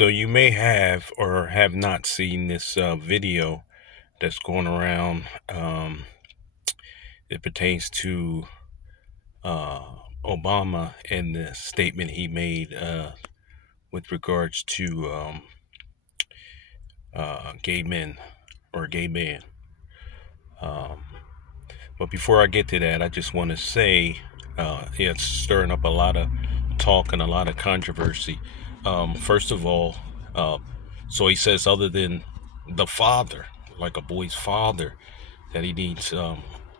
So you may have or have not seen this video that's going around. It pertains to Obama and the statement he made with regards to gay men or gay man. Um, but before I get to that, I just want to say it's stirring up a lot of talk and a lot of controversy. First of all, uh, so he says, other than the father, like a boy's father, that he needs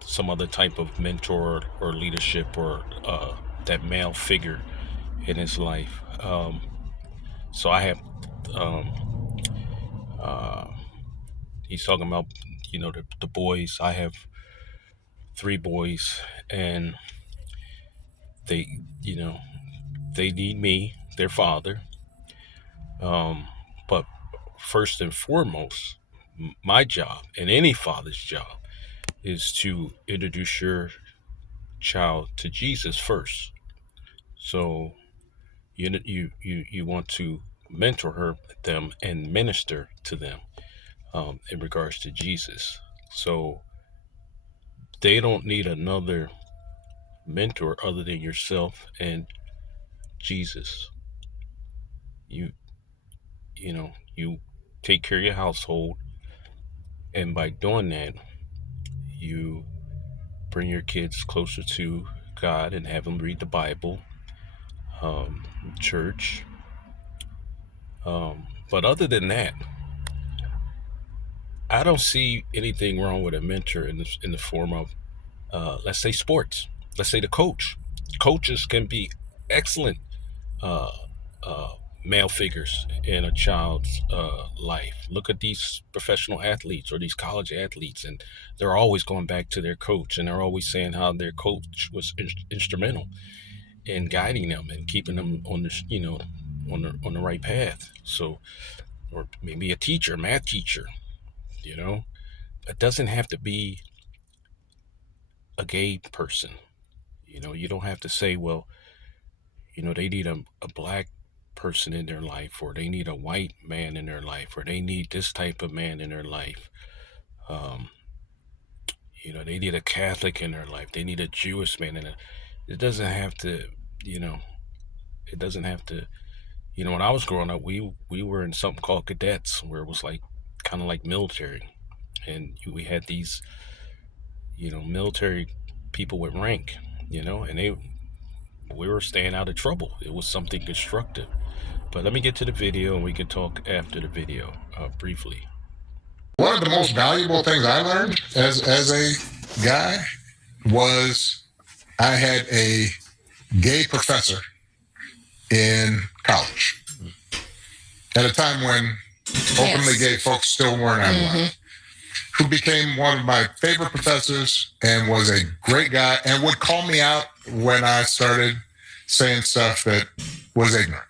some other type of mentor or leadership or that male figure in his life. So I have, um, uh, he's talking about, the boys. I have 3 boys, and they, you know, they need me, their father. But first and foremost, my job and any father's job is to introduce your child to Jesus first. So you want to mentor them and minister to them in regards to Jesus. So they don't need another mentor other than yourself and Jesus. You take care of your household, and by doing that, you bring your kids closer to God and have them read the Bible, church. But other than that, I don't see anything wrong with a mentor in the form of, let's say, sports. Let's say the coach. Coaches can be excellent uh, uh, male figures in a child's life. Look at these professional athletes or these college athletes, and they're always going back to their coach, and they're always saying how their coach was instrumental in guiding them and keeping them on the right path. So, or maybe a teacher, math teacher. It doesn't have to be a gay person. You don't have to say, well, they need a black person in their life, or they need a white man in their life, or they need this type of man in their life. Um, they need a Catholic in their life. They need a Jewish man in it. It doesn't have to, it doesn't have to, when I was growing up, we were in something called cadets, where it was like kind of like military. And we had these, military people with rank, and we were staying out of trouble. It was something constructive. But let me get to the video, and we can talk after the video briefly. One of the most valuable things I learned as a guy was I had a gay professor in college at a time when openly gay folks still weren't online, who became one of my favorite professors and was a great guy and would call me out when I started saying stuff that was ignorant.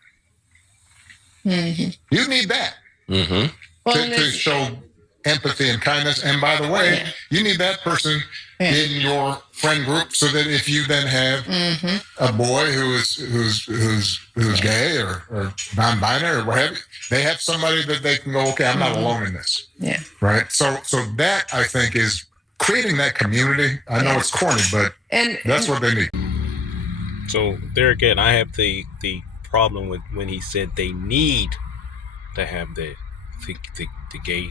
You need that to show empathy and kindness. And by the way, you need that person in your friend group, so that if you then have a boy who's gay or non-binary or whatever, they have somebody that they can go, okay, I'm not alone in this. Yeah. Right. So that, I think, is creating that community. I know it's corny, but that's what they need. So there again, I have the problem with when he said they need to have the gay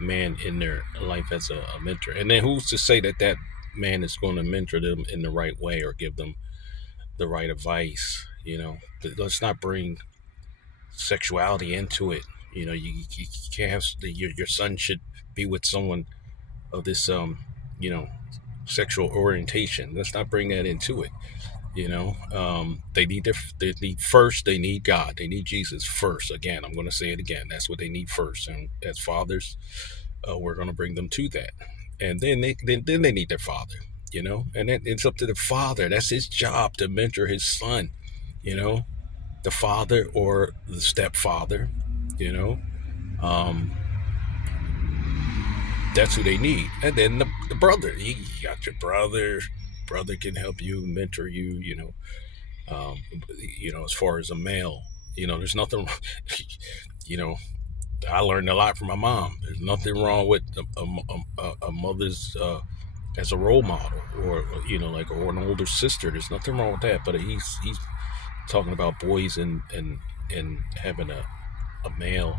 man in their life as a mentor. And then who's to say that man is going to mentor them in the right way or give them the right advice? Let's not bring sexuality into it. You can't have your son should be with someone of this sexual orientation. Let's not bring that into it. They need God. They need Jesus first. Again, I'm going to say it again. That's what they need first. And as fathers, we're going to bring them to that. And then they need their father, and then it's up to the father. That's his job, to mentor his son, the father or the stepfather, that's who they need. And then the brother, you got your brother can help you, mentor you, as far as a male, There's nothing. I learned a lot from my mom. There's nothing wrong with a mother's as a role model, or or an older sister. There's nothing wrong with that. But he's talking about boys and having a male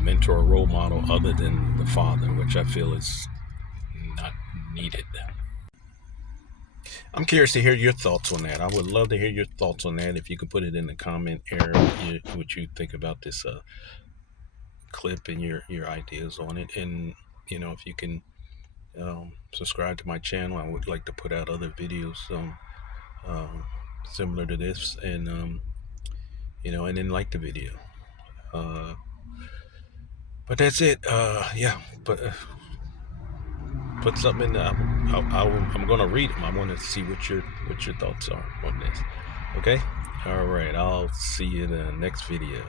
mentor or role model other than the father, which I feel is not needed. I'm curious to hear your thoughts on that. I would love to hear your thoughts on that. If you could put it in the comment area, what you think about this clip and your ideas on it. And if you can subscribe to my channel, I would like to put out other videos similar to this, and and then like the video. But that's it. Yeah, but put something in there. I'm gonna read them. I want to see what your thoughts are on this. Okay. All right. I'll see you in the next video.